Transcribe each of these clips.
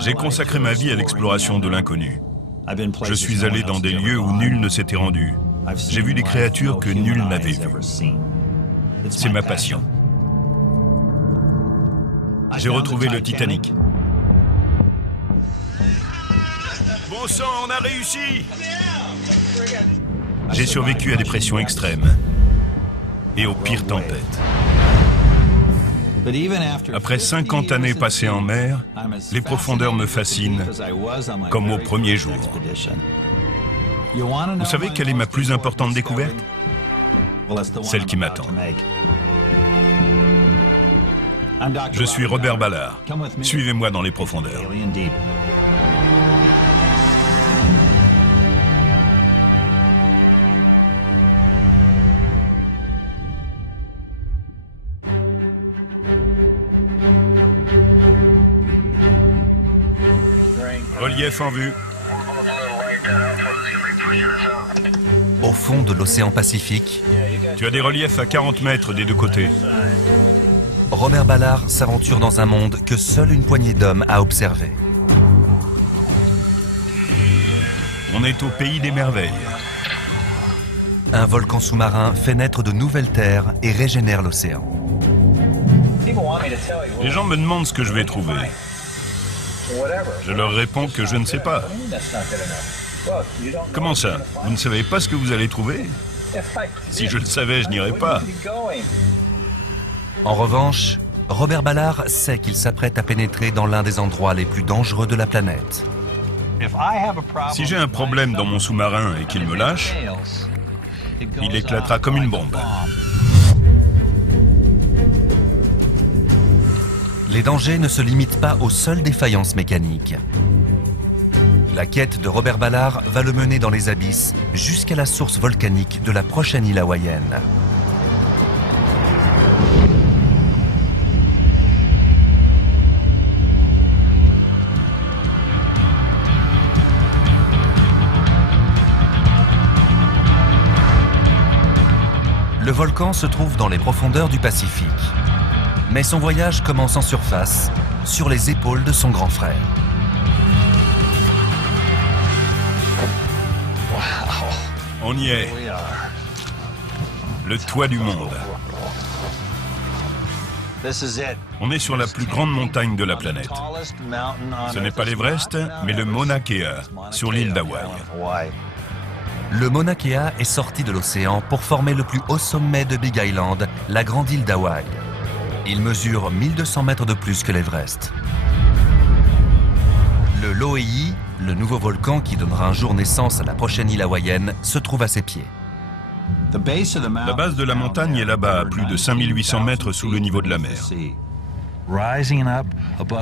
J'ai consacré ma vie à l'exploration de l'inconnu. Je suis allé dans des lieux où nul ne s'était rendu. J'ai vu des créatures que nul n'avait vues. C'est ma passion. J'ai retrouvé le Titanic. Bon sang, on a réussi! J'ai survécu à des pressions extrêmes et aux pires tempêtes. Après 50 années passées en mer, les profondeurs me fascinent comme au premier jour. Vous savez quelle est ma plus importante découverte? Celle qui m'attend. Je suis Robert Ballard. Suivez-moi dans les profondeurs. Relief en vue. Au fond de l'océan Pacifique, Tu as des reliefs à 40 mètres des deux côtés. Robert Ballard s'aventure dans un monde que seule une poignée d'hommes a observé. On est au pays des merveilles. Un volcan sous-marin fait naître de nouvelles terres et régénère l'océan. Les gens me demandent ce que je vais trouver. Je leur réponds que je ne sais pas. Comment ça? Vous ne savez pas ce que vous allez trouver? Si je le savais, je n'irais pas. En revanche, Robert Ballard sait qu'il s'apprête à pénétrer dans l'un des endroits les plus dangereux de la planète. Si j'ai un problème dans mon sous-marin et qu'il me lâche, il éclatera comme une bombe. Les dangers ne se limitent pas aux seules défaillances mécaniques. La quête de Robert Ballard va le mener dans les abysses jusqu'à la source volcanique de la prochaine île hawaïenne. Le volcan se trouve dans les profondeurs du Pacifique. Mais son voyage commence en surface, sur les épaules de son grand frère. On y est. Le toit du monde. On est sur la plus grande montagne de la planète. Ce n'est pas l'Everest, mais le Mauna Kea, sur l'île d'Hawaï. Le Mauna Kea est sorti de l'océan pour former le plus haut sommet de Big Island, la grande île d'Hawaï. Il mesure 1200 mètres de plus que l'Everest. Le Loei, le nouveau volcan qui donnera un jour naissance à la prochaine île hawaïenne, se trouve à ses pieds. La base de la montagne est là-bas, à plus de 5800 mètres sous le niveau de la mer.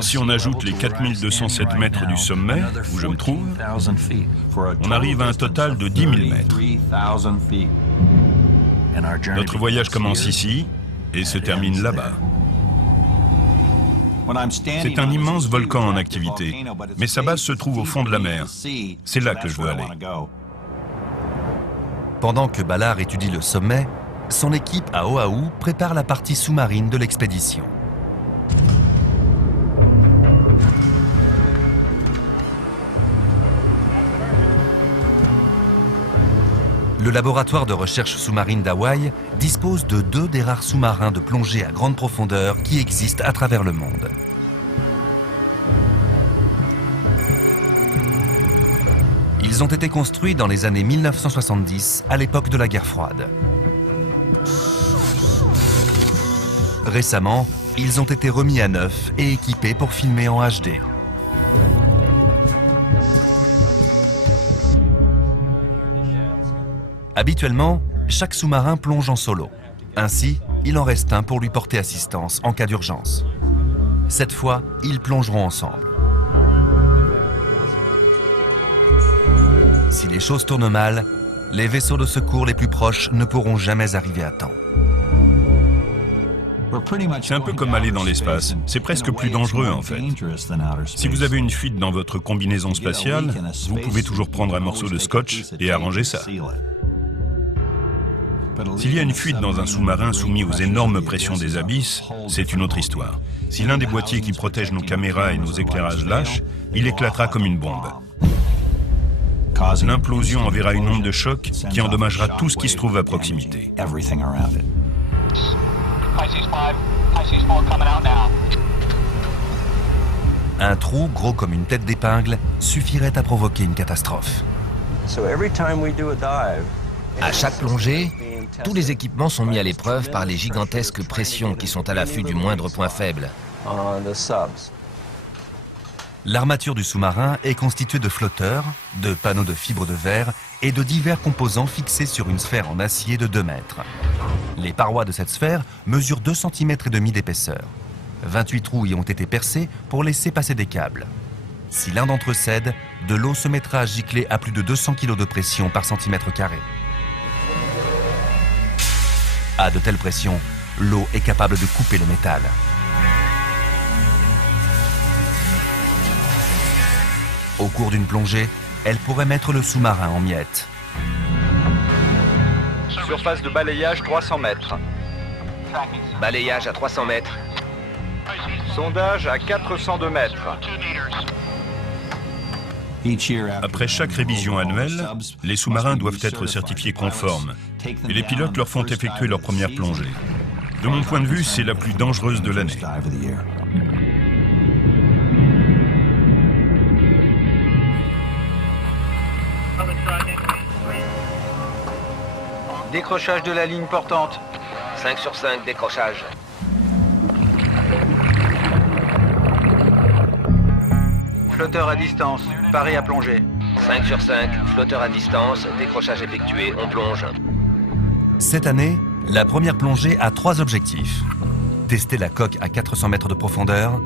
Si on ajoute les 4207 mètres du sommet, où je me trouve, on arrive à un total de 10 000 mètres. Notre voyage commence ici et se termine là-bas. C'est un immense volcan en activité, mais sa base se trouve au fond de la mer. C'est là que je veux aller. Pendant que Ballard étudie le sommet, son équipe à Oahu prépare la partie sous-marine de l'expédition. Le laboratoire de recherche sous-marine d'Hawaï dispose de 2 des rares sous-marins de plongée à grande profondeur qui existent à travers le monde. Ils ont été construits dans les années 1970, à l'époque de la guerre froide. Récemment, ils ont été remis à neuf et équipés pour filmer en HD. Habituellement, chaque sous-marin plonge en solo. Ainsi, il en reste un pour lui porter assistance en cas d'urgence. Cette fois, ils plongeront ensemble. Si les choses tournent mal, les vaisseaux de secours les plus proches ne pourront jamais arriver à temps. C'est un peu comme aller dans l'espace. C'est presque plus dangereux en fait. Si vous avez une fuite dans votre combinaison spatiale, vous pouvez toujours prendre un morceau de scotch et arranger ça. S'il y a une fuite dans un sous-marin soumis aux énormes pressions des abysses, c'est une autre histoire. Si l'un des boîtiers qui protège nos caméras et nos éclairages lâche, il éclatera comme une bombe. L'implosion enverra une onde de choc qui endommagera tout ce qui se trouve à proximité. Un trou gros comme une tête d'épingle suffirait à provoquer une catastrophe. À chaque plongée, tous les équipements sont mis à l'épreuve par les gigantesques pressions qui sont à l'affût du moindre point faible. L'armature du sous-marin est constituée de flotteurs, de panneaux de fibres de verre et de divers composants fixés sur une sphère en acier de 2 mètres. Les parois de cette sphère mesurent 2,5 cm d'épaisseur. 28 trous y ont été percés pour laisser passer des câbles. Si l'un d'entre eux cède, de l'eau se mettra à gicler à plus de 200 kg de pression par centimètre carré. À de telles pressions, l'eau est capable de couper le métal. Au cours d'une plongée, elle pourrait mettre le sous-marin en miettes. Surface de balayage 300 mètres. Balayage à 300 mètres. Sondage à 402 mètres. Après chaque révision annuelle, les sous-marins doivent être certifiés conformes et les pilotes leur font effectuer leur première plongée. De mon point de vue, c'est la plus dangereuse de l'année. Décrochage de la ligne portante. 5 sur 5, décrochage. Flotteur à distance, paré à plonger. 5 sur 5, flotteur à distance, décrochage effectué, on plonge. Cette année, la première plongée a 3 objectifs. Tester la coque à 400 mètres de profondeur,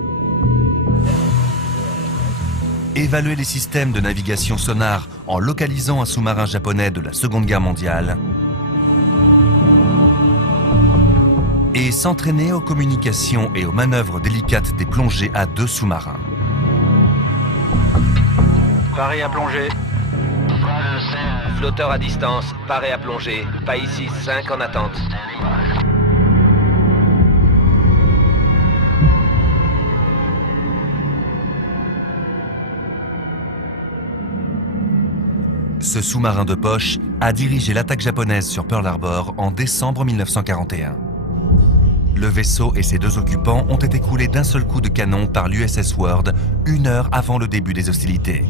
évaluer les systèmes de navigation sonar en localisant un sous-marin japonais de la Seconde Guerre mondiale et s'entraîner aux communications et aux manœuvres délicates des plongées à 2 sous-marins. Paré à plonger. Flotteur à distance, paré à plonger. Pas ici, 5 en attente. Ce sous-marin de poche a dirigé l'attaque japonaise sur Pearl Harbor en décembre 1941. Le vaisseau et ses 2 occupants ont été coulés d'un seul coup de canon par l'USS Word 1 heure avant le début des hostilités.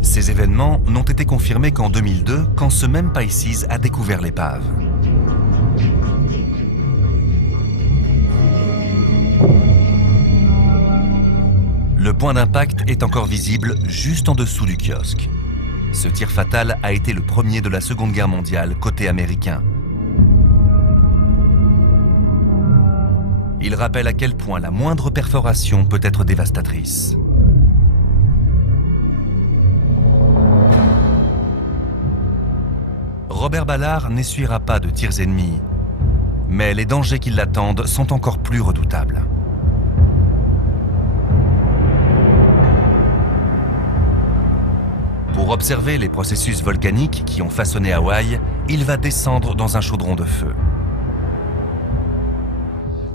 Ces événements n'ont été confirmés qu'en 2002, quand ce même Pisces a découvert l'épave. Le point d'impact est encore visible juste en dessous du kiosque. Ce tir fatal a été le premier de la Seconde Guerre mondiale côté américain. Il rappelle à quel point la moindre perforation peut être dévastatrice. Robert Ballard n'essuiera pas de tirs ennemis, mais les dangers qui l'attendent sont encore plus redoutables. Pour observer les processus volcaniques qui ont façonné Hawaï, il va descendre dans un chaudron de feu.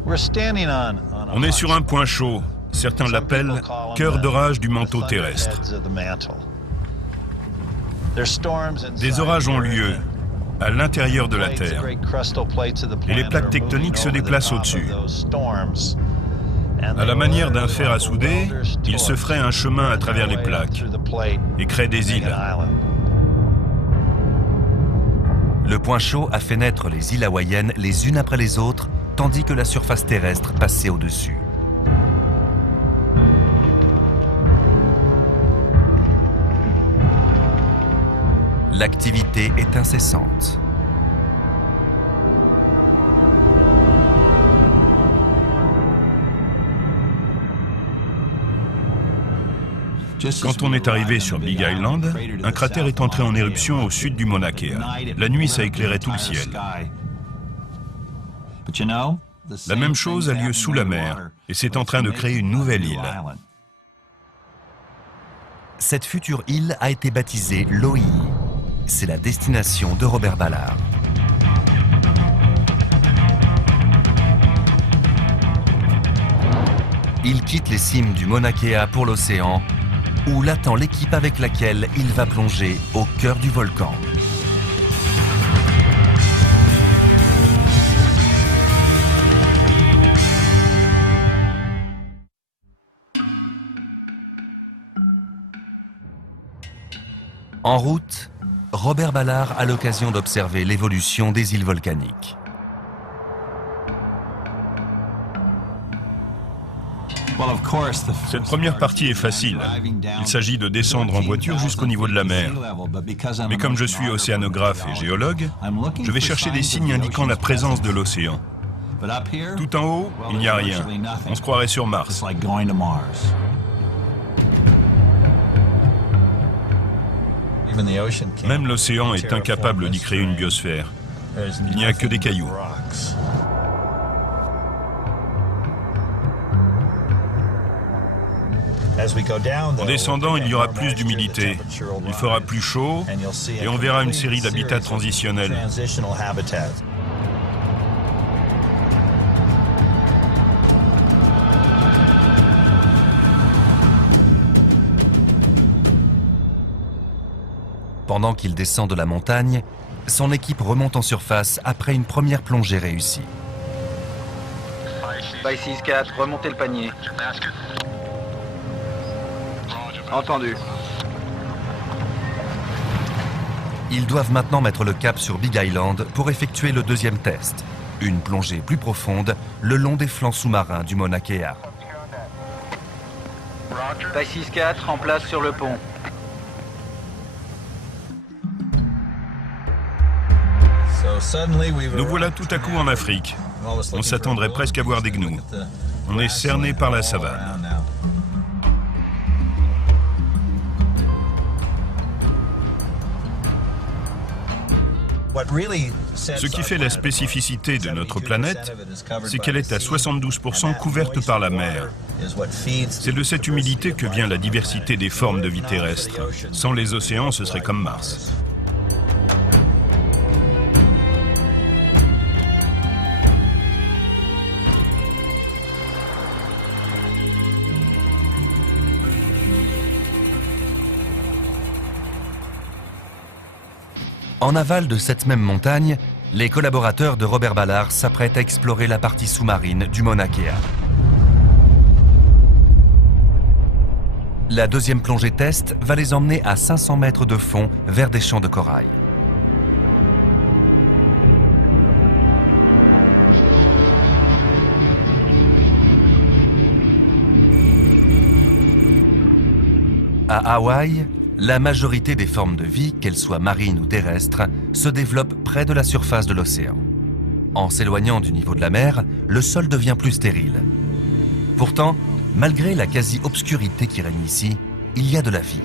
On est sur un point chaud. Certains l'appellent « cœur d'orage du manteau terrestre ». Des orages ont lieu à l'intérieur de la Terre et les plaques tectoniques se déplacent au-dessus. À la manière d'un fer à souder, il se ferait un chemin à travers les plaques et crée des îles. Le point chaud a fait naître les îles hawaïennes les unes après les autres, tandis que la surface terrestre passait au-dessus. L'activité est incessante. Quand on est arrivé sur Big Island, un cratère est entré en éruption au sud du Mauna Kea. La nuit, ça éclairait tout le ciel. La même chose a lieu sous la mer, et c'est en train de créer une nouvelle île. Cette future île a été baptisée Lo'i. c'est la destination de Robert Ballard. Il quitte les cimes du Mauna Kea pour l'océan, où l'attend l'équipe avec laquelle il va plonger au cœur du volcan. En route, Robert Ballard a l'occasion d'observer l'évolution des îles volcaniques. Cette première partie est facile. Il s'agit de descendre en voiture jusqu'au niveau de la mer. Mais comme je suis océanographe et géologue, je vais chercher des signes indiquant la présence de l'océan. Tout en haut, il n'y a rien. On se croirait sur Mars. Même l'océan est incapable d'y créer une biosphère. Il n'y a que des cailloux. En descendant, il y aura plus d'humidité. Il fera plus chaud et on verra une série d'habitats transitionnels. Pendant qu'il descend de la montagne, son équipe remonte en surface après une première plongée réussie. Pisces 4, remontez le panier. Entendu. Ils doivent maintenant mettre le cap sur Big Island pour effectuer le deuxième test, une plongée plus profonde le long des flancs sous-marins du Mauna Kea. Pisces 4, en place sur le pont. Nous voilà tout à coup en Afrique. On s'attendrait presque à voir des gnous. On est cerné par la savane. Ce qui fait la spécificité de notre planète, c'est qu'elle est à 72% couverte par la mer. C'est de cette humidité que vient la diversité des formes de vie terrestre. Sans les océans, ce serait comme Mars. En aval de cette même montagne, les collaborateurs de Robert Ballard s'apprêtent à explorer la partie sous-marine du Mauna Kea. La deuxième plongée test va les emmener à 500 mètres de fond vers des champs de corail. À Hawaï, la majorité des formes de vie, qu'elles soient marines ou terrestres, se développent près de la surface de l'océan. En s'éloignant du niveau de la mer, le sol devient plus stérile. Pourtant, malgré la quasi-obscurité qui règne ici, il y a de la vie.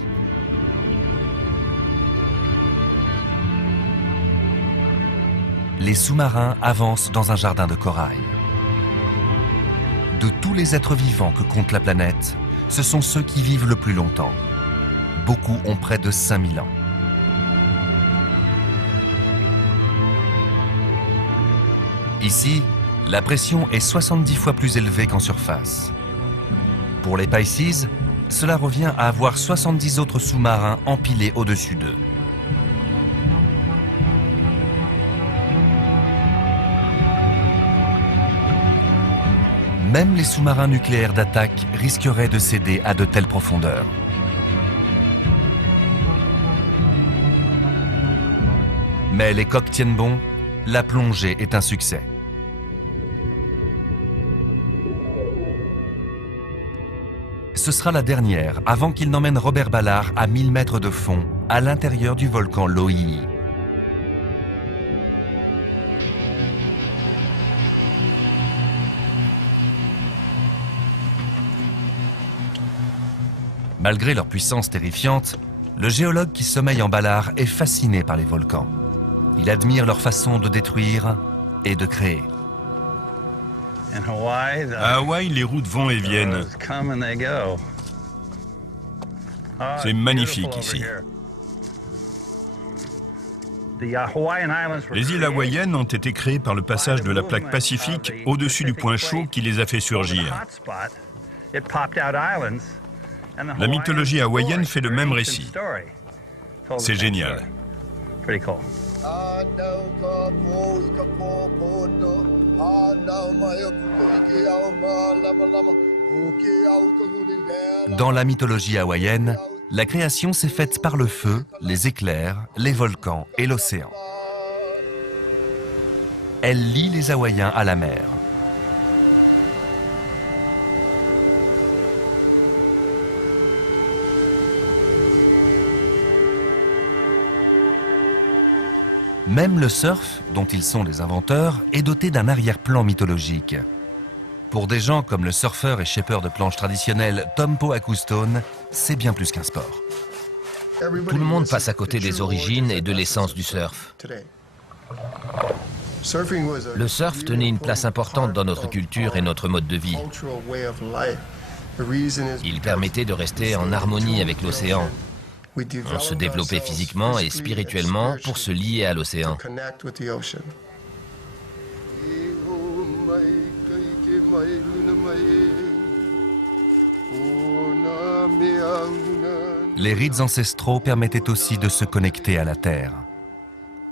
Les sous-marins avancent dans un jardin de corail. De tous les êtres vivants que compte la planète, ce sont ceux qui vivent le plus longtemps. Beaucoup ont près de 5000 ans. Ici, la pression est 70 fois plus élevée qu'en surface. Pour les Pisces, cela revient à avoir 70 autres sous-marins empilés au-dessus d'eux. Même les sous-marins nucléaires d'attaque risqueraient de céder à de telles profondeurs. Mais les coques tiennent bon, la plongée est un succès. Ce sera la dernière avant qu'il n'emmène Robert Ballard à 1000 mètres de fond, à l'intérieur du volcan Loihi. Malgré leur puissance terrifiante, le géologue qui sommeille en Ballard est fasciné par les volcans. Il admire leur façon de détruire et de créer. À Hawaï, les routes vont et viennent. C'est magnifique ici. Les îles hawaïennes ont été créées par le passage de la plaque pacifique au-dessus du point chaud qui les a fait surgir. La mythologie hawaïenne fait le même récit. C'est génial. Dans la mythologie hawaïenne, la création s'est faite par le feu, les éclairs, les volcans et l'océan. Elle lie les Hawaïens à la mer. Même le surf, dont ils sont les inventeurs, est doté d'un arrière-plan mythologique. Pour des gens comme le surfeur et shaper de planche traditionnel Tom Pohakustone, c'est bien plus qu'un sport. Tout le monde passe à côté des origines et de l'essence du surf. Le surf tenait une place importante dans notre culture et notre mode de vie. Il permettait de rester en harmonie avec l'océan. On se développait physiquement et spirituellement pour se lier à l'océan. Les rites ancestraux permettaient aussi de se connecter à la terre.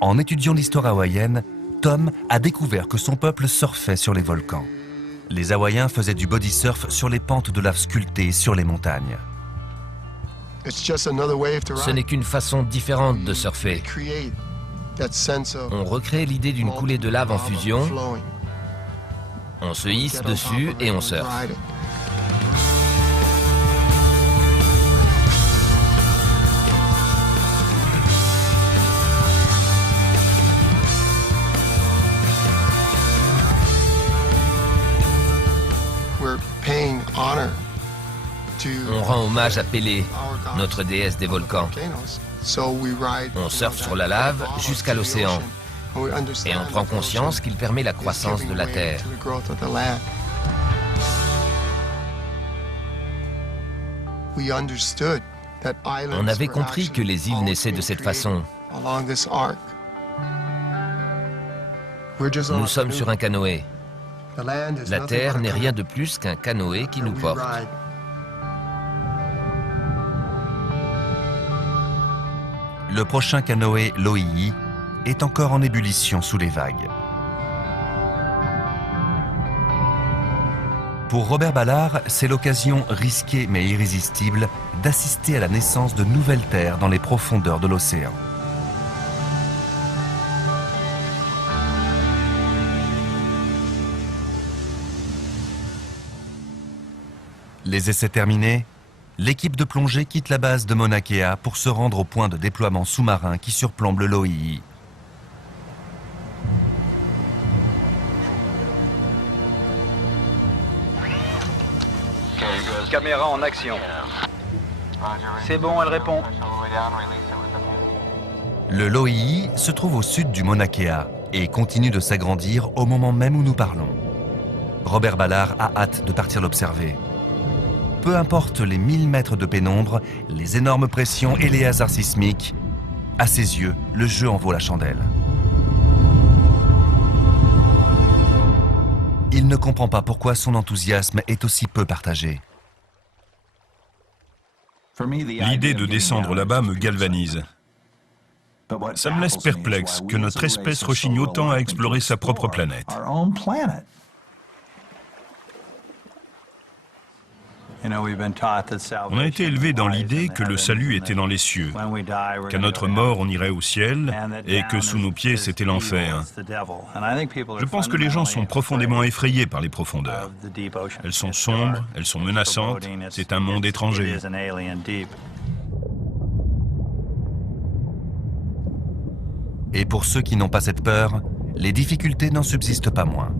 En étudiant l'histoire hawaïenne, Tom a découvert que son peuple surfait sur les volcans. Les Hawaïens faisaient du body surf sur les pentes de lave sculptées sur les montagnes. Ce n'est qu'une façon différente de surfer. On recrée l'idée d'une coulée de lave en fusion, on se hisse dessus et on surfe. On rend hommage à Pélé, notre déesse des volcans. On surfe sur la lave jusqu'à l'océan et on prend conscience qu'il permet la croissance de la terre. On avait compris que les îles naissaient de cette façon. Nous sommes sur un canoë. La terre n'est rien de plus qu'un canoë qui nous porte. Le prochain canoë, l'Oihi, est encore en ébullition sous les vagues. Pour Robert Ballard, c'est l'occasion risquée mais irrésistible d'assister à la naissance de nouvelles terres dans les profondeurs de l'océan. Les essais terminés, l'équipe de plongée quitte la base de Mauna Kea pour se rendre au point de déploiement sous-marin qui surplombe le Lo'ihi. Caméra en action. C'est bon, elle répond. Le Lo'ihi se trouve au sud du Mauna Kea et continue de s'agrandir au moment même où nous parlons. Robert Ballard a hâte de partir l'observer. Peu importe les 1000 mètres de pénombre, les énormes pressions et les hasards sismiques, à ses yeux, le jeu en vaut la chandelle. Il ne comprend pas pourquoi son enthousiasme est aussi peu partagé. L'idée de descendre là-bas me galvanise. Ça me laisse perplexe que notre espèce rechigne autant à explorer sa propre planète. On a été élevé dans l'idée que le salut était dans les cieux, qu'à notre mort on irait au ciel et que sous nos pieds c'était l'enfer. Je pense que les gens sont profondément effrayés par les profondeurs. Elles sont sombres, elles sont menaçantes, c'est un monde étranger. Et pour ceux qui n'ont pas cette peur, les difficultés n'en subsistent pas moins.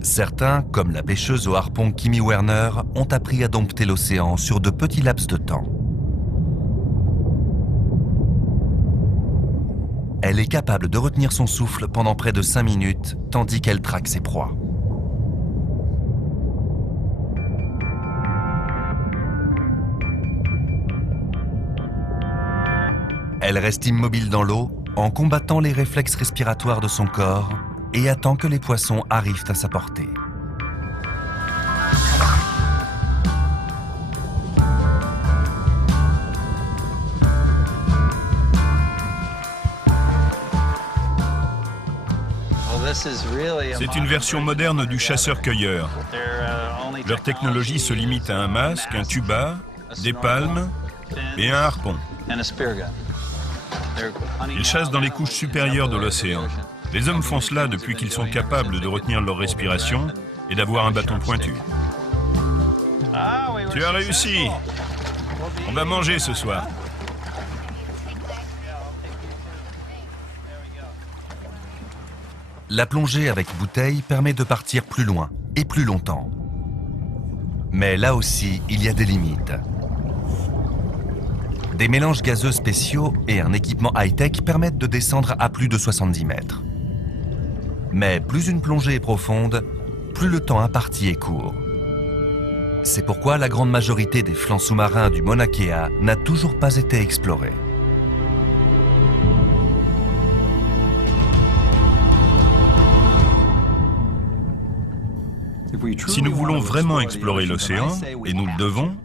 Certains, comme la pêcheuse au harpon Kimi Werner, ont appris à dompter l'océan sur de petits laps de temps. Elle est capable de retenir son souffle pendant près de 5 minutes, tandis qu'elle traque ses proies. Elle reste immobile dans l'eau en combattant les réflexes respiratoires de son corps et attend que les poissons arrivent à sa portée. C'est une version moderne du chasseur-cueilleur. Leur technologie se limite à un masque, un tuba, des palmes et un harpon. Ils chassent dans les couches supérieures de l'océan. Les hommes font cela depuis qu'ils sont capables de retenir leur respiration et d'avoir un bâton pointu. Tu as réussi! On va manger ce soir. La plongée avec bouteille permet de partir plus loin et plus longtemps. Mais là aussi, il y a des limites. Des mélanges gazeux spéciaux et un équipement high-tech permettent de descendre à plus de 70 mètres. Mais plus une plongée est profonde, plus le temps imparti est court. C'est pourquoi la grande majorité des flancs sous-marins du Mauna Kea n'a toujours pas été explorée. Si nous voulons vraiment explorer l'océan, et nous le devons,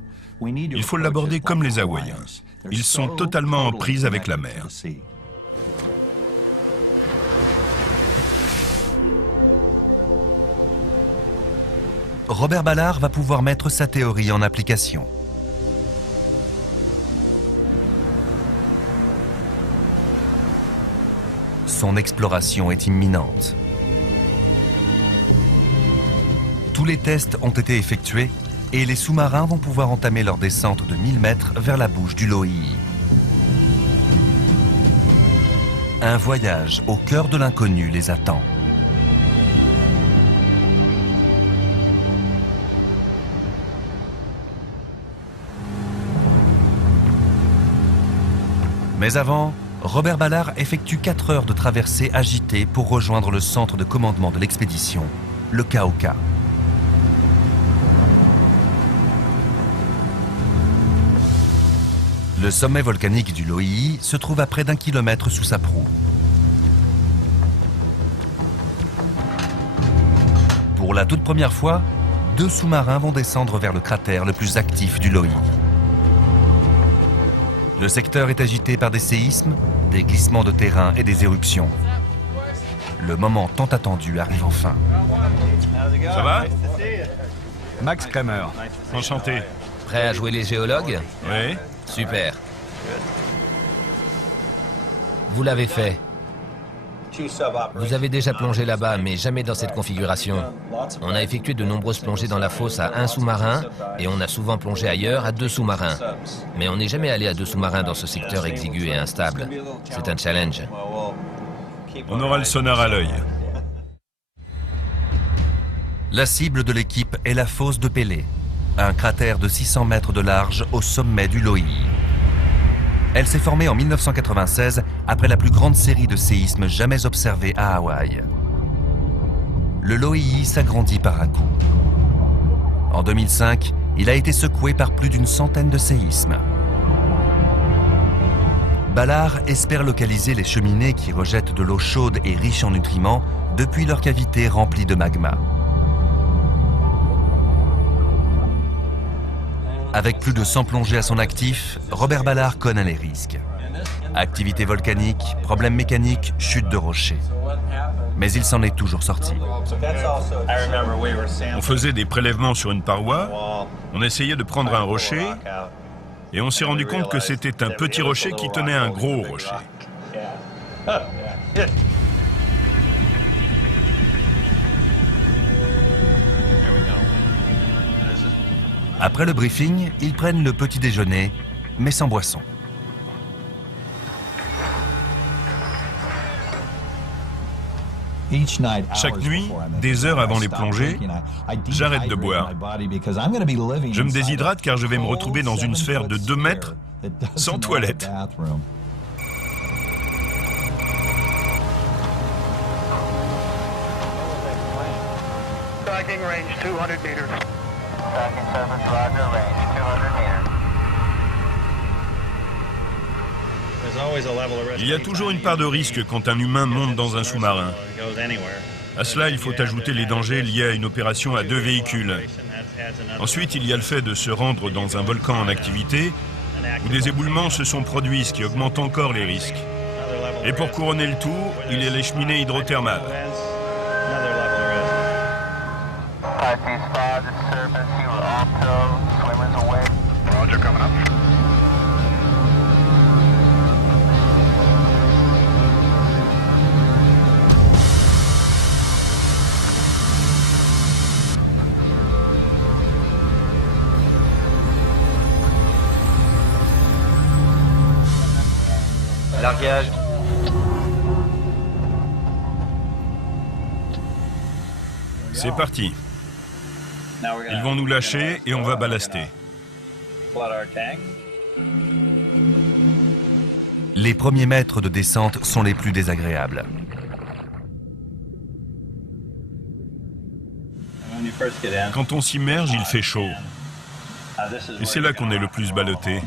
il faut l'aborder comme les Hawaïens. Ils sont totalement en prise avec la mer. Robert Ballard va pouvoir mettre sa théorie en application. Son exploration est imminente. Tous les tests ont été effectués et les sous-marins vont pouvoir entamer leur descente de 1000 mètres vers la bouche du Lo'ii. Un voyage au cœur de l'inconnu les attend. Mais avant, Robert Ballard effectue 4 heures de traversée agitée pour rejoindre le centre de commandement de l'expédition, le Kaoka. Le sommet volcanique du Lo'ii se trouve à près d'1 kilomètre sous sa proue. Pour la toute première fois, 2 sous-marins vont descendre vers le cratère le plus actif du Lo'ii. Le secteur est agité par des séismes, des glissements de terrain et des éruptions. Le moment tant attendu arrive enfin. Ça va? Max Kramer. Enchanté. Prêt à jouer les géologues? Oui. Super. Vous l'avez fait. Vous avez déjà plongé là-bas, mais jamais dans cette configuration. On a effectué de nombreuses plongées dans la fosse à 1 sous-marin et on a souvent plongé ailleurs à 2 sous-marins. Mais on n'est jamais allé à 2 sous-marins dans ce secteur exigu et instable. C'est un challenge. On aura le sonar à l'œil. La cible de l'équipe est la fosse de Pelée, un cratère de 600 mètres de large au sommet du Lo'ii. Elle s'est formée en 1996 après la plus grande série de séismes jamais observés à Hawaï. Le Lo'ii s'agrandit par à coup. En 2005, il a été secoué par plus d'une centaine de séismes. Ballard espère localiser les cheminées qui rejettent de l'eau chaude et riche en nutriments depuis leur cavité remplie de magma. Avec plus de 100 plongées à son actif, Robert Ballard connaît les risques. Activité volcanique, problèmes mécaniques, chute de rochers. Mais il s'en est toujours sorti. On faisait des prélèvements sur une paroi, on essayait de prendre un rocher, et on s'est rendu compte que c'était un petit rocher qui tenait un gros rocher. Après le briefing, ils prennent le petit déjeuner, mais sans boisson. Chaque nuit, des heures avant les plongées, j'arrête de boire. Je me déshydrate car je vais me retrouver dans une sphère de 2 mètres sans toilette. Tracking range 200 meters. Tracking surface, roger, range 200 meters. Il y a toujours une part de risque quand un humain monte dans un sous-marin. À cela, il faut ajouter les dangers liés à une opération à 2 véhicules. Ensuite, il y a le fait de se rendre dans un volcan en activité où des éboulements se sont produits, ce qui augmente encore les risques. Et pour couronner le tout, il y a les cheminées hydrothermales. Largage. C'est parti. Ils vont nous lâcher et on va ballaster. Les premiers mètres de descente sont les plus désagréables. Quand on s'immerge, il fait chaud. Et c'est là qu'on est le plus ballotté.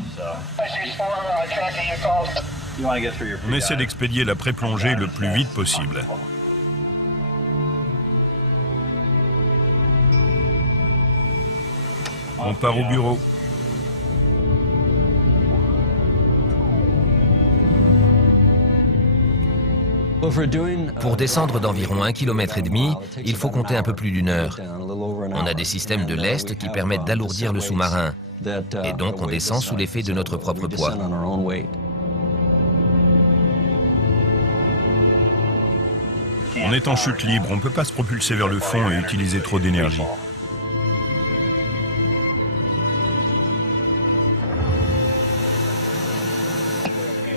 On essaie d'expédier la pré-plongée le plus vite possible. On part au bureau. Pour descendre d'environ 1,5 km, il faut compter un peu plus d'1 heure. On a des systèmes de lest qui permettent d'alourdir le sous-marin. Et donc on descend sous l'effet de notre propre poids. On est en chute libre, on ne peut pas se propulser vers le fond et utiliser trop d'énergie.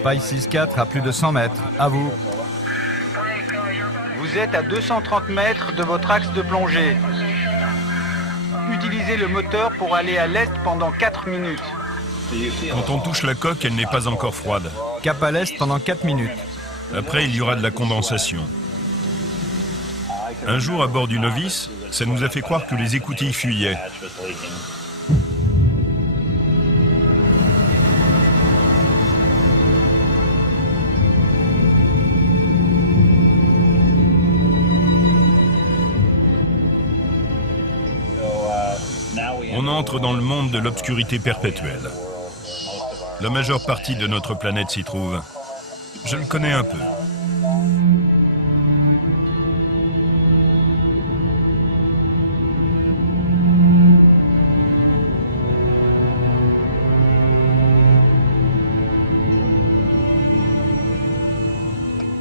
Paille 6-4 à plus de 100 mètres. À vous. Vous êtes à 230 mètres de votre axe de plongée. Utilisez le moteur pour aller à l'est pendant 4 minutes. Quand on touche la coque, elle n'est pas encore froide. Cap à l'est pendant 4 minutes. Après, il y aura de la condensation. Un jour, à bord du Novice, ça nous a fait croire que les écoutilles fuyaient. On entre dans le monde de l'obscurité perpétuelle. La majeure partie de notre planète s'y trouve. Je le connais un peu.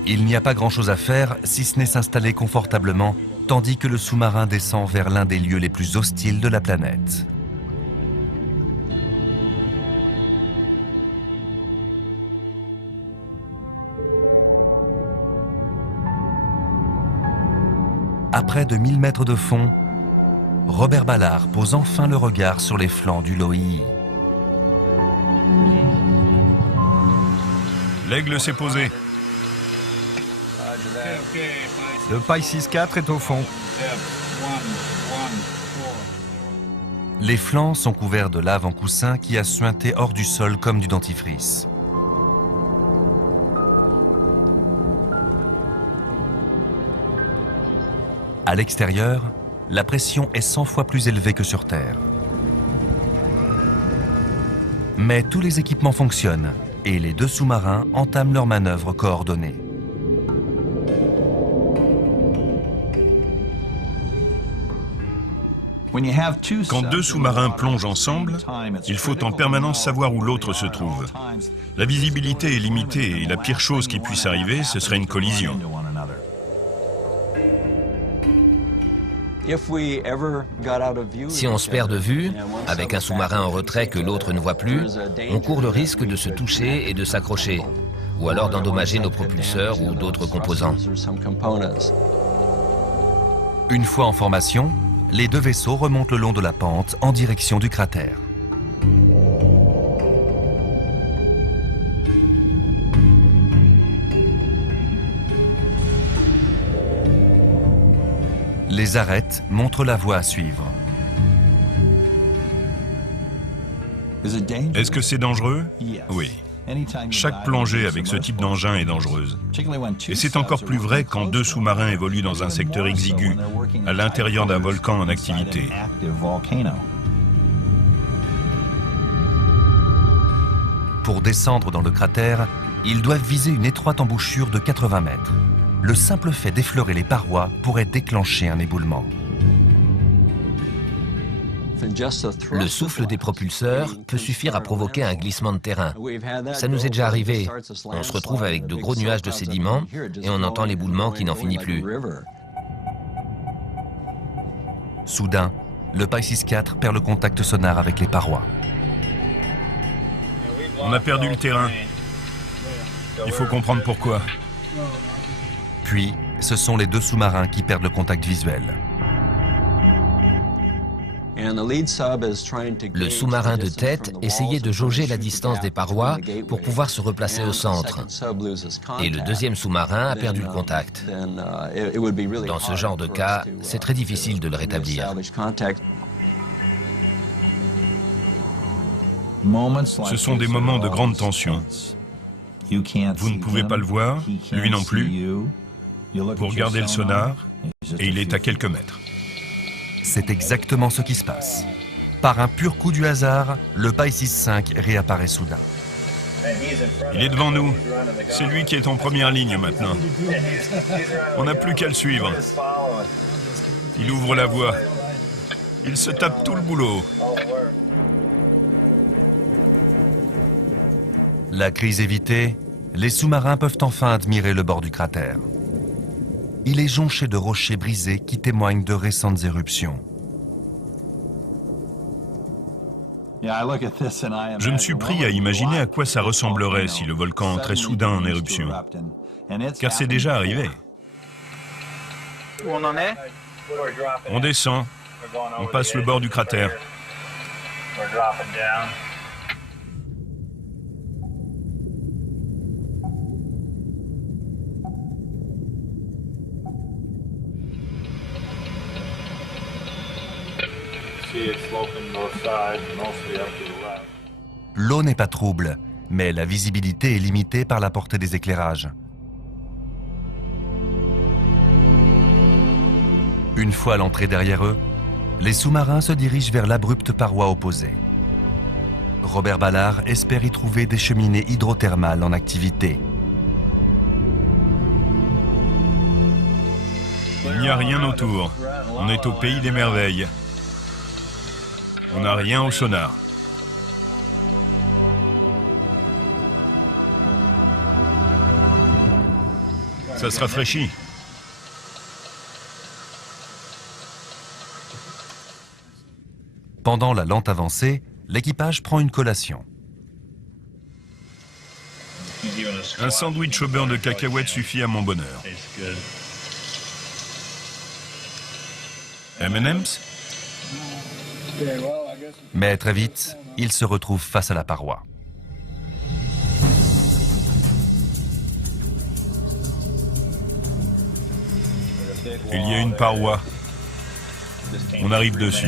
Il n'y a pas grand-chose à faire si ce n'est s'installer confortablement, tandis que le sous-marin descend vers l'un des lieux les plus hostiles de la planète. À près de 1000 mètres de fond, Robert Ballard pose enfin le regard sur les flancs du Lo'i. L'aigle s'est posé. Le paille 6-4 est au fond. Les flancs sont couverts de lave en coussin qui a suinté hors du sol comme du dentifrice. À l'extérieur, la pression est 100 fois plus élevée que sur Terre. Mais tous les équipements fonctionnent et les 2 sous-marins entament leurs manœuvres coordonnées. Quand 2 sous-marins plongent ensemble, il faut en permanence savoir où l'autre se trouve. La visibilité est limitée et la pire chose qui puisse arriver, ce serait une collision. Si on se perd de vue, avec un sous-marin en retrait que l'autre ne voit plus, on court le risque de se toucher et de s'accrocher, ou alors d'endommager nos propulseurs ou d'autres composants. Une fois en formation, les 2 vaisseaux remontent le long de la pente en direction du cratère. Les arêtes montrent la voie à suivre. Est-ce que c'est dangereux? Oui. Chaque plongée avec ce type d'engin est dangereuse. Et c'est encore plus vrai quand deux sous-marins évoluent dans un secteur exigu, à l'intérieur d'un volcan en activité. Pour descendre dans le cratère, ils doivent viser une étroite embouchure de 80 mètres. Le simple fait d'effleurer les parois pourrait déclencher un éboulement. Le souffle des propulseurs peut suffire à provoquer un glissement de terrain. Ça nous est déjà arrivé. On se retrouve avec de gros nuages de sédiments et on entend l'éboulement qui n'en finit plus. Soudain, le Pisces 4 perd le contact sonar avec les parois. On a perdu le terrain. Il faut comprendre pourquoi. Puis, ce sont les deux sous-marins qui perdent le contact visuel. Le sous-marin de tête essayait de jauger la distance des parois pour pouvoir se replacer au centre. Et le deuxième sous-marin a perdu le contact. Dans ce genre de cas, c'est très difficile de le rétablir. Ce sont des moments de grande tension. Vous ne pouvez pas le voir, lui non plus. Vous regardez le sonar et il est à quelques mètres. C'est exactement ce qui se passe. Par un pur coup du hasard, le Pisces 5 réapparaît soudain. Il est devant nous. C'est lui qui est en première ligne maintenant. On n'a plus qu'à le suivre. Il ouvre la voie. Il se tape tout le boulot. La crise évitée, les sous-marins peuvent enfin admirer le bord du cratère. Il est jonché de rochers brisés qui témoignent de récentes éruptions. Je me suis pris à imaginer à quoi ça ressemblerait si le volcan entrait soudain en éruption. Car c'est déjà arrivé. Où on en est? On descend. On passe le bord du cratère. L'eau n'est pas trouble, mais la visibilité est limitée par la portée des éclairages. Une fois l'entrée derrière eux, les sous-marins se dirigent vers l'abrupte paroi opposée. Robert Ballard espère y trouver des cheminées hydrothermales en activité. Il n'y a rien autour. On est au pays des merveilles. On n'a rien au sonar. Ça se rafraîchit. Pendant la lente avancée, l'équipage prend une collation. Un sandwich au beurre de cacahuète suffit à mon bonheur. M&M's? Mais très vite, ils se retrouvent face à la paroi. Il y a une paroi. On arrive dessus.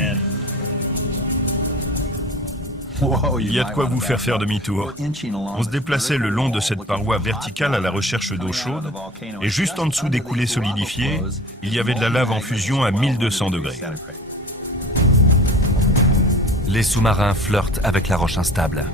Il y a de quoi vous faire faire demi-tour. On se déplaçait le long de cette paroi verticale à la recherche d'eau chaude, et juste en dessous des coulées solidifiées, il y avait de la lave en fusion à 1200 degrés. Les sous-marins flirtent avec la roche instable.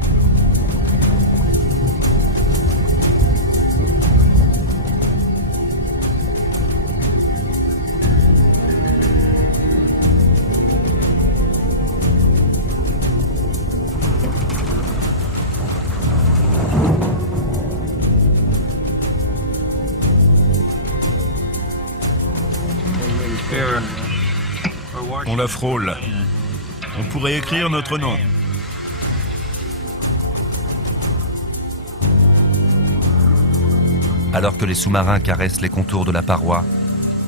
On la frôle. On pourrait écrire notre nom. Alors que les sous-marins caressent les contours de la paroi,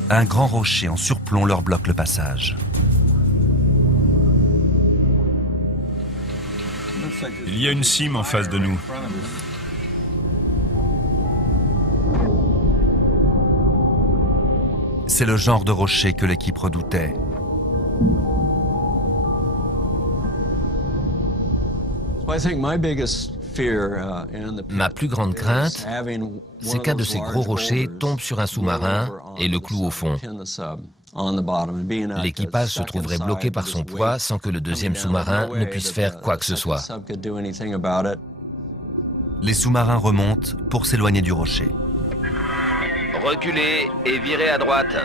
un grand rocher en surplomb leur bloque le passage. Il y a une cime en face de nous. C'est le genre de rocher que l'équipe redoutait. Ma plus grande crainte, c'est qu'un de ces gros rochers tombe sur un sous-marin et le cloue au fond. L'équipage se trouverait bloqué par son poids sans que le deuxième sous-marin ne puisse faire quoi que ce soit. Les sous-marins remontent pour s'éloigner du rocher. Reculez et virez à droite.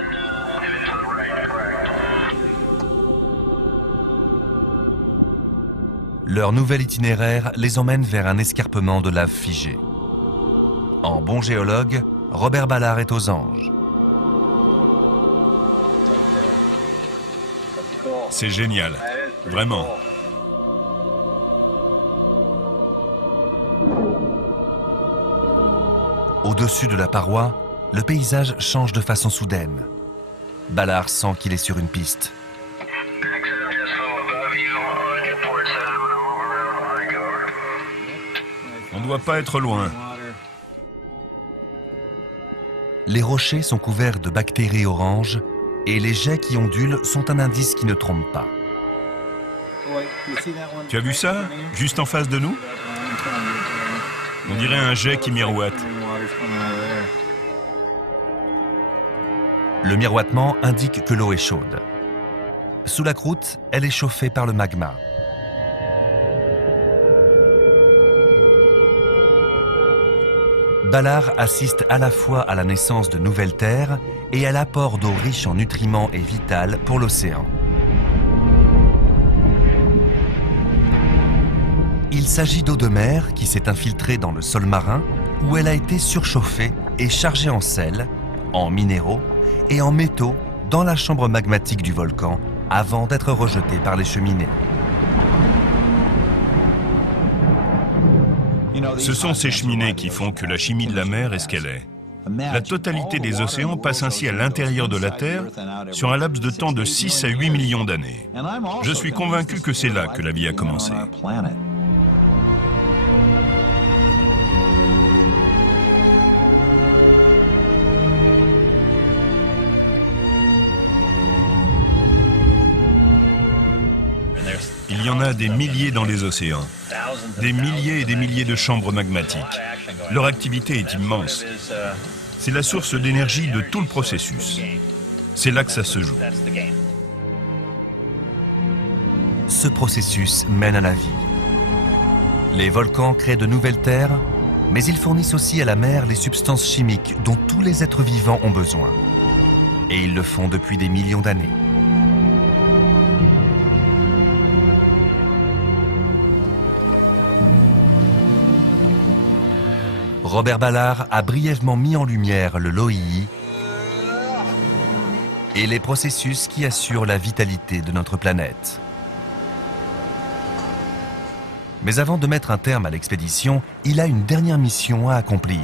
Leur nouvel itinéraire les emmène vers un escarpement de lave figée. En bon géologue, Robert Ballard est aux anges. C'est génial, vraiment. Au-dessus de la paroi, le paysage change de façon soudaine. Ballard sent qu'il est sur une piste. On ne doit pas être loin. Les rochers sont couverts de bactéries oranges et les jets qui ondulent sont un indice qui ne trompe pas. Tu as vu ça, juste en face de nous? On dirait un jet qui miroite. Le miroitement indique que l'eau est chaude. Sous la croûte, elle est chauffée par le magma. Ballard assiste à la fois à la naissance de nouvelles terres et à l'apport d'eau riche en nutriments et vitale pour l'océan. Il s'agit d'eau de mer qui s'est infiltrée dans le sol marin où elle a été surchauffée et chargée en sel, en minéraux et en métaux dans la chambre magmatique du volcan avant d'être rejetée par les cheminées. Ce sont ces cheminées qui font que la chimie de la mer est ce qu'elle est. La totalité des océans passe ainsi à l'intérieur de la Terre sur un laps de temps de 6 à 8 millions d'années. Je suis convaincu que c'est là que la vie a commencé. Il y en a des milliers dans les océans, des milliers et des milliers de chambres magmatiques. Leur activité est immense. C'est la source d'énergie de tout le processus. C'est là que ça se joue. Ce processus mène à la vie. Les volcans créent de nouvelles terres, mais ils fournissent aussi à la mer les substances chimiques dont tous les êtres vivants ont besoin. Et ils le font depuis des millions d'années. Robert Ballard a brièvement mis en lumière le Loihi et les processus qui assurent la vitalité de notre planète. Mais avant de mettre un terme à l'expédition, il a une dernière mission à accomplir.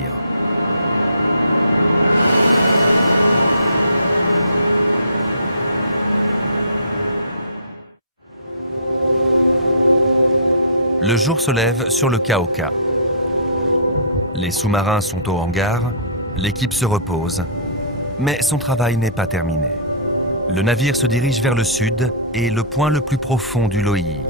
Le jour se lève sur le Kaoka. Les sous-marins sont au hangar, l'équipe se repose, mais son travail n'est pas terminé. Le navire se dirige vers le sud et le point le plus profond du Loihi.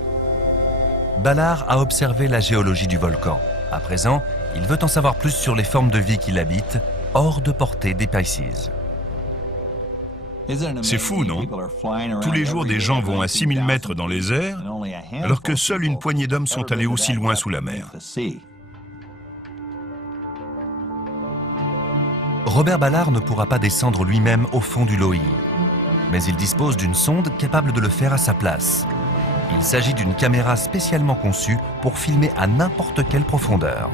Ballard a observé la géologie du volcan. À présent, il veut en savoir plus sur les formes de vie qui l'habitent, hors de portée des Pisces. C'est fou, non? Tous les jours, des gens vont à 6000 mètres dans les airs, alors que seule une poignée d'hommes sont allés aussi loin sous la mer. Robert Ballard ne pourra pas descendre lui-même au fond du Loihi, mais il dispose d'une sonde capable de le faire à sa place. Il s'agit d'une caméra spécialement conçue pour filmer à n'importe quelle profondeur.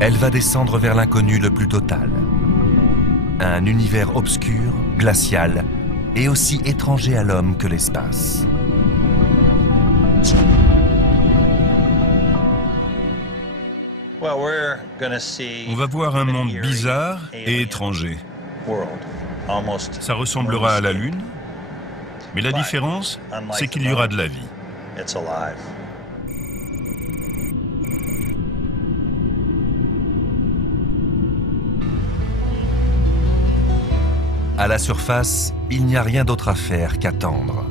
Elle va descendre vers l'inconnu le plus total. Un univers obscur, glacial et aussi étranger à l'homme que l'espace. On va voir un monde bizarre et étranger. Ça ressemblera à la Lune, mais la différence, c'est qu'il y aura de la vie. À la surface, il n'y a rien d'autre à faire qu'attendre.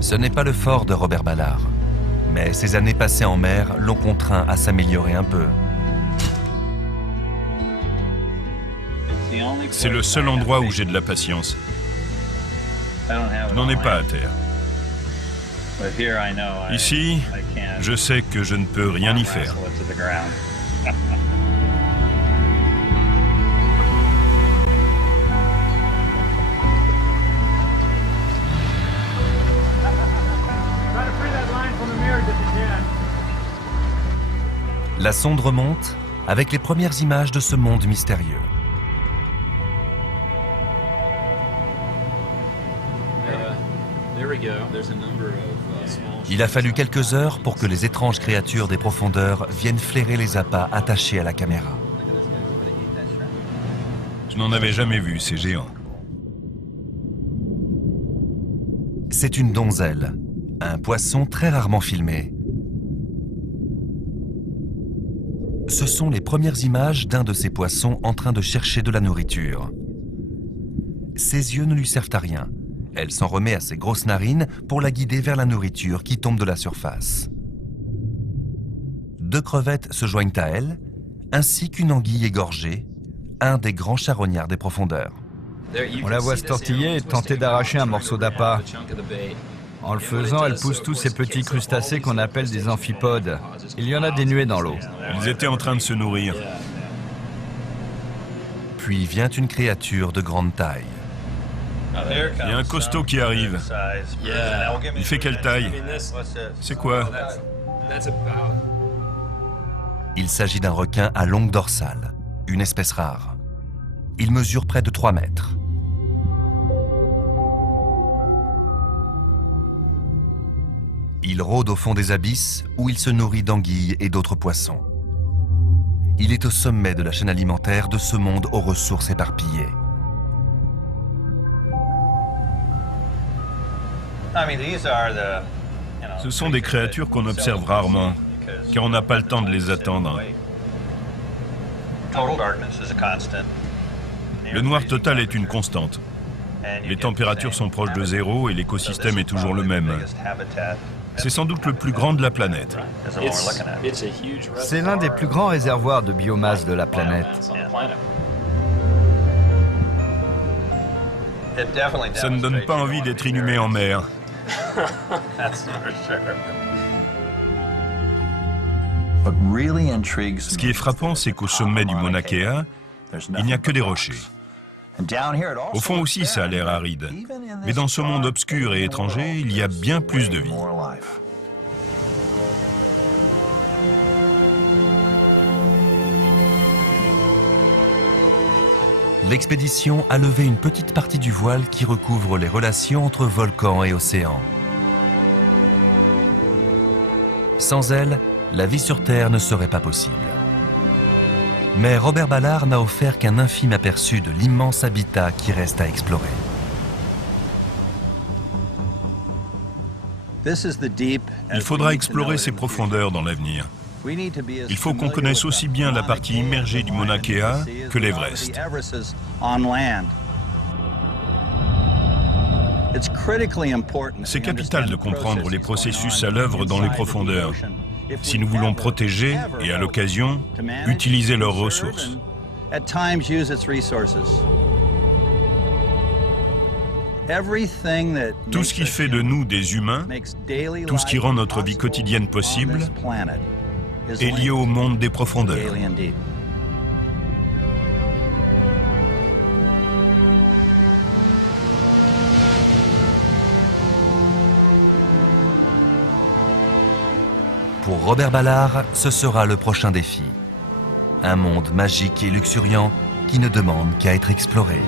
Ce n'est pas le fort de Robert Ballard, mais ses années passées en mer l'ont contraint à s'améliorer un peu. C'est le seul endroit où j'ai de la patience. Je n'en ai pas à terre. Ici, je sais que je ne peux rien y faire. La sonde remonte avec les premières images de ce monde mystérieux. Il a fallu quelques heures pour que les étranges créatures des profondeurs viennent flairer les appâts attachés à la caméra. Je n'en avais jamais vu, ces géants. C'est une donzelle, un poisson très rarement filmé. Ce sont les premières images d'un de ces poissons en train de chercher de la nourriture. Ses yeux ne lui servent à rien. Elle s'en remet à ses grosses narines pour la guider vers la nourriture qui tombe de la surface. 2 crevettes se joignent à elle, ainsi qu'une anguille égorgée, un des grands charognards des profondeurs. On la voit se tortiller et tenter d'arracher un morceau d'appât. En le faisant, elle pousse tous ces petits crustacés qu'on appelle des amphipodes. Il y en a des nuées dans l'eau. Ils étaient en train de se nourrir. Puis vient une créature de grande taille. Il y a un costaud qui arrive. Il fait quelle taille? C'est quoi? Il s'agit d'un requin à longue dorsale, une espèce rare. Il mesure près de 3 mètres. Il rôde au fond des abysses où il se nourrit d'anguilles et d'autres poissons. Il est au sommet de la chaîne alimentaire de ce monde aux ressources éparpillées. Ce sont des créatures qu'on observe rarement, car on n'a pas le temps de les attendre. Le noir total est une constante. Les températures sont proches de zéro et l'écosystème est toujours le même. C'est sans doute le plus grand de la planète. C'est l'un des plus grands réservoirs de biomasse de la planète. Ça ne donne pas envie d'être inhumé en mer. Ce qui est frappant, c'est qu'au sommet du Mauna Kea, il n'y a que des rochers. Au fond aussi, ça a l'air aride. Mais dans ce monde obscur et étranger, il y a bien plus de vie. L'expédition a levé une petite partie du voile qui recouvre les relations entre volcans et océans. Sans elle, la vie sur Terre ne serait pas possible. Mais Robert Ballard n'a offert qu'un infime aperçu de l'immense habitat qui reste à explorer. Il faudra explorer ces profondeurs dans l'avenir. Il faut qu'on connaisse aussi bien la partie immergée du Mauna Kea que l'Everest. C'est capital de comprendre les processus à l'œuvre dans les profondeurs, si nous voulons protéger et, à l'occasion, utiliser leurs ressources. Tout ce qui fait de nous des humains, tout ce qui rend notre vie quotidienne possible, est lié au monde des profondeurs. Pour Robert Ballard, ce sera le prochain défi. Un monde magique et luxuriant qui ne demande qu'à être exploré.